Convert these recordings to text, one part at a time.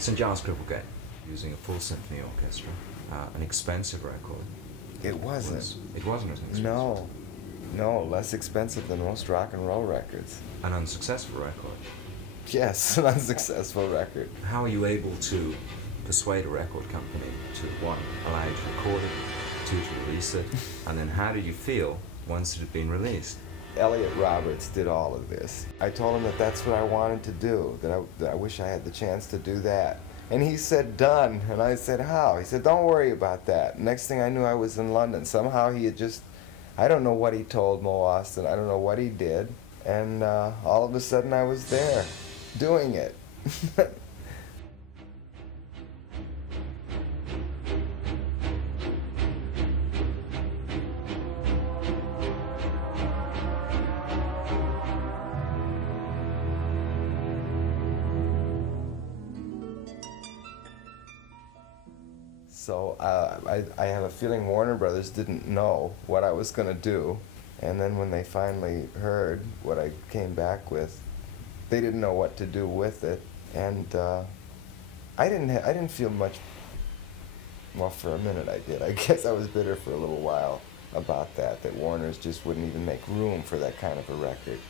St. Giles Cripplegate, using a full symphony orchestra, an expensive record. It wasn't. It wasn't as expensive. No, less expensive than most rock and roll records. An unsuccessful record. Yes, an unsuccessful record. How are you able to persuade a record company to, one, allow you to record it, two, to release it, and then how did you feel once it had been released? Elliot Roberts did all of this. I told him that that's what I wanted to do, that I wish I had the chance to do that. And he said, done. And I said, how? He said, don't worry about that. Next thing I knew, I was in London. Somehow he had just, I don't know what he told Mo Austin, I don't know what he did, and all of a sudden I was there, doing it. So I have a feeling Warner Brothers didn't know what I was going to do, and then when they finally heard what I came back with, they didn't know what to do with it, and I didn't feel much. Well, for a minute I did. I guess I was bitter for a little while about that Warner's just wouldn't even make room for that kind of a record.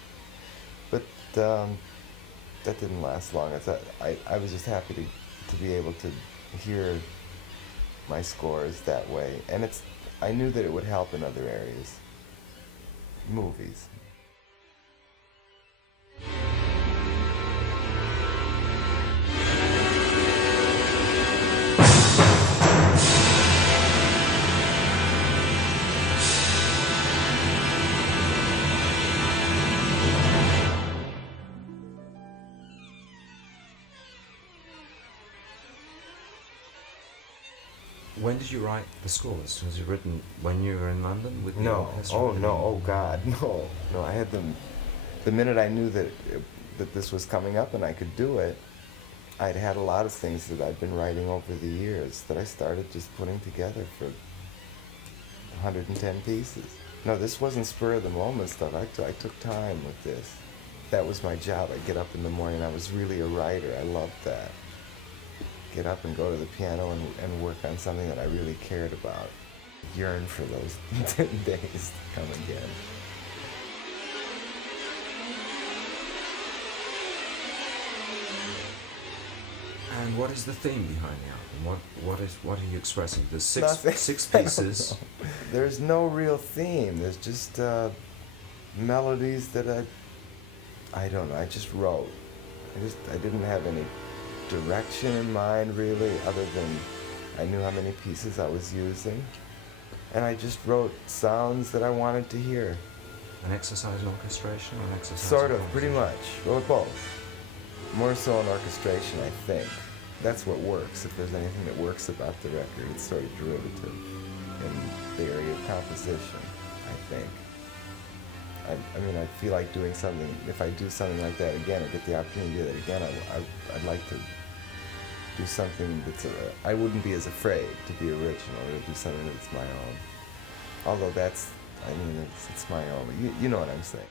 But that didn't last long. I was just happy to be able to hear my scores that way, and I knew that it would help in other areas. Movies. When did you write the scores? Was it written when you were in London with the No. orchestra? Oh no. Oh God. No. No. I had them. The minute I knew that this was coming up and I could do it, I'd had a lot of things that I'd been writing over the years that I started just putting together for 110 pieces. No, this wasn't spur of the moment stuff. I took time with this. That was my job. I'd get up in the morning. I was really a writer. I loved that. Get up and go to the piano and work on something that I really cared about. Yearn for those 10 days to come again. And what is the theme behind the album? What are you expressing? There's Nothing. six pieces. There's no real theme. There's just melodies that I don't know. I just wrote. I didn't have any direction in mind really, other than I knew how many pieces I was using, and I just wrote sounds that I wanted to hear. An exercise in orchestration or an exercise Sort in of, pretty composition? much. Well, both. More so in orchestration, I think. That's what works. If there's anything that works about the record, it's sort of derivative in the area of composition, I think. I mean, I feel like doing something, if I do something like that again, or get the opportunity to do that again, I'd like to do something that's, I wouldn't be as afraid to be original, or to do something that's my own. Although it's my own, you know what I'm saying.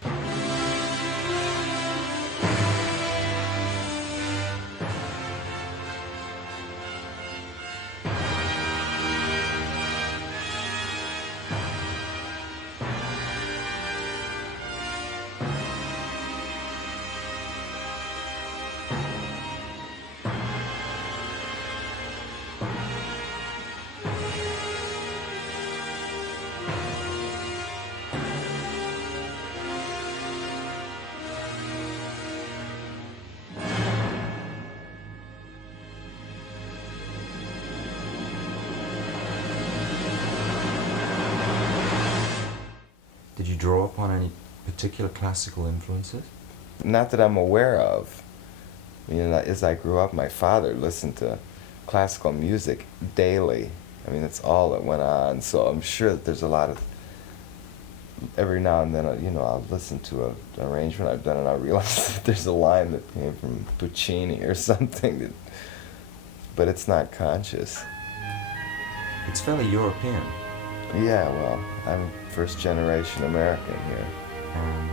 Did you draw upon any particular classical influences? Not that I'm aware of. You know, as I grew up, my father listened to classical music daily. I mean, that's all that went on. So I'm sure that there's a lot of, every now and then, I'll listen to an arrangement I've done and I'll realize that there's a line that came from Puccini or something, but it's not conscious. It's fairly European. Yeah, well, I'm first generation American here. And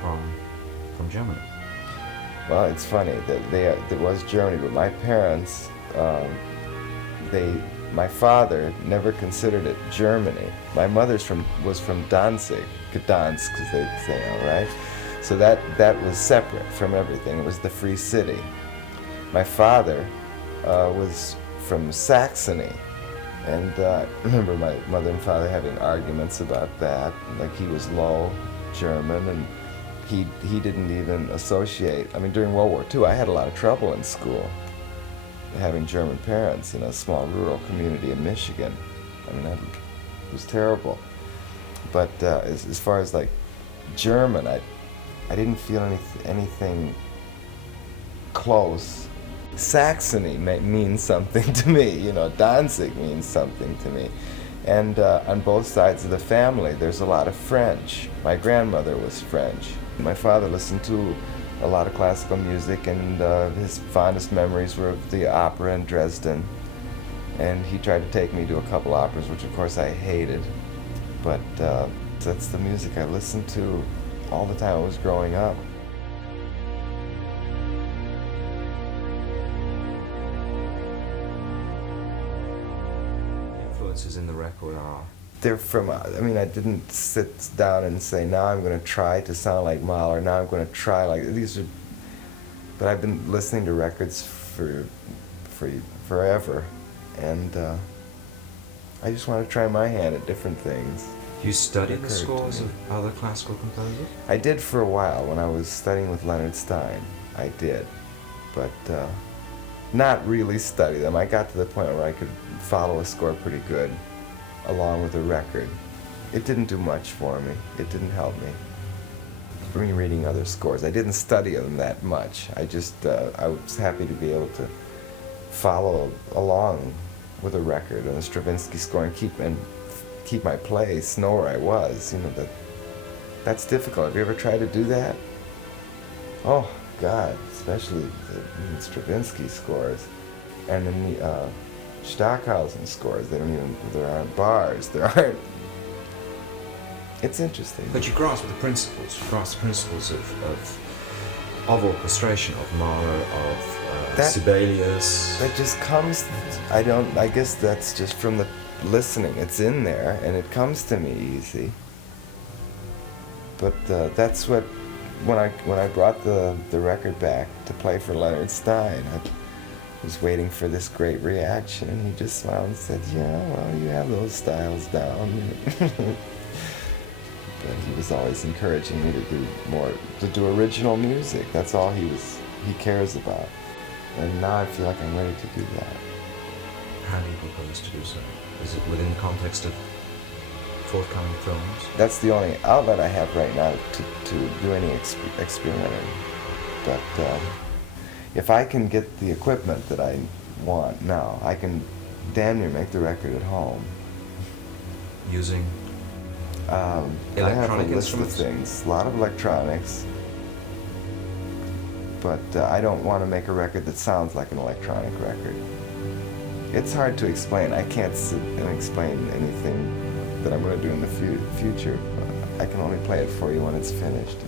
from Germany. Well, it's funny that there was Germany, but my parents, my father never considered it Germany. My mother's was from Danzig, Gdansk, as they say now, right? So that was separate from everything. It was the Free City. My father was from Saxony, and I remember my mother and father having arguments about that. Like, he was low German, and he didn't even associate. I mean, during World War II, I had a lot of trouble in school, having German parents in a small rural community in Michigan. I mean, it was terrible. But as far as like German, I didn't feel anything close. Saxony means something to me, you know, Danzig means something to me. And on both sides of the family, there's a lot of French. My grandmother was French. My father listened to a lot of classical music, and his fondest memories were of the opera in Dresden. And he tried to take me to a couple operas, which of course I hated. But that's the music I listened to all the time I was growing up. Influences in the record are? They're from, I mean, I didn't sit down and say, now I'm going to try to sound like Mahler, now I'm going to try like, these are, but I've been listening to records for forever, and I just want to try my hand at different things. You studied the scores of other classical composers? I did for a while when I was studying with Leonard Stein. I did, but not really study them. I got to the point where I could follow a score pretty good along with a record. It didn't do much for me. It didn't help me. Rereading other scores, I didn't study them that much. I just, I was happy to be able to follow along with a record and a Stravinsky score and keep my place, know where I was. You know, that's difficult. Have you ever tried to do that? Oh God, especially the Stravinsky scores, and then the Stockhausen scores. There aren't bars. There aren't. It's interesting. But you grasp the principles. You grasp the principles of orchestration, of Mahler, of Sibelius. That just comes. I guess that's just from the listening. It's in there, and it comes to me easy. But that's what. When I brought the record back to play for Leonard Stein, I was waiting for this great reaction, and he just smiled and said, "Yeah, well, you have those styles down." But he was always encouraging me to do original music. That's all he cares about. And now I feel like I'm ready to do that. How do you propose to do so? Is it within the context of forthcoming films? That's the only outlet I have right now to do any experimenting. But if I can get the equipment that I want now, I can damn near make the record at home. Using I have a list of things, a lot of electronics, but I don't want to make a record that sounds like an electronic record. It's hard to explain. I can't sit and explain anything that I'm going to do in the future. I can only play it for you when it's finished.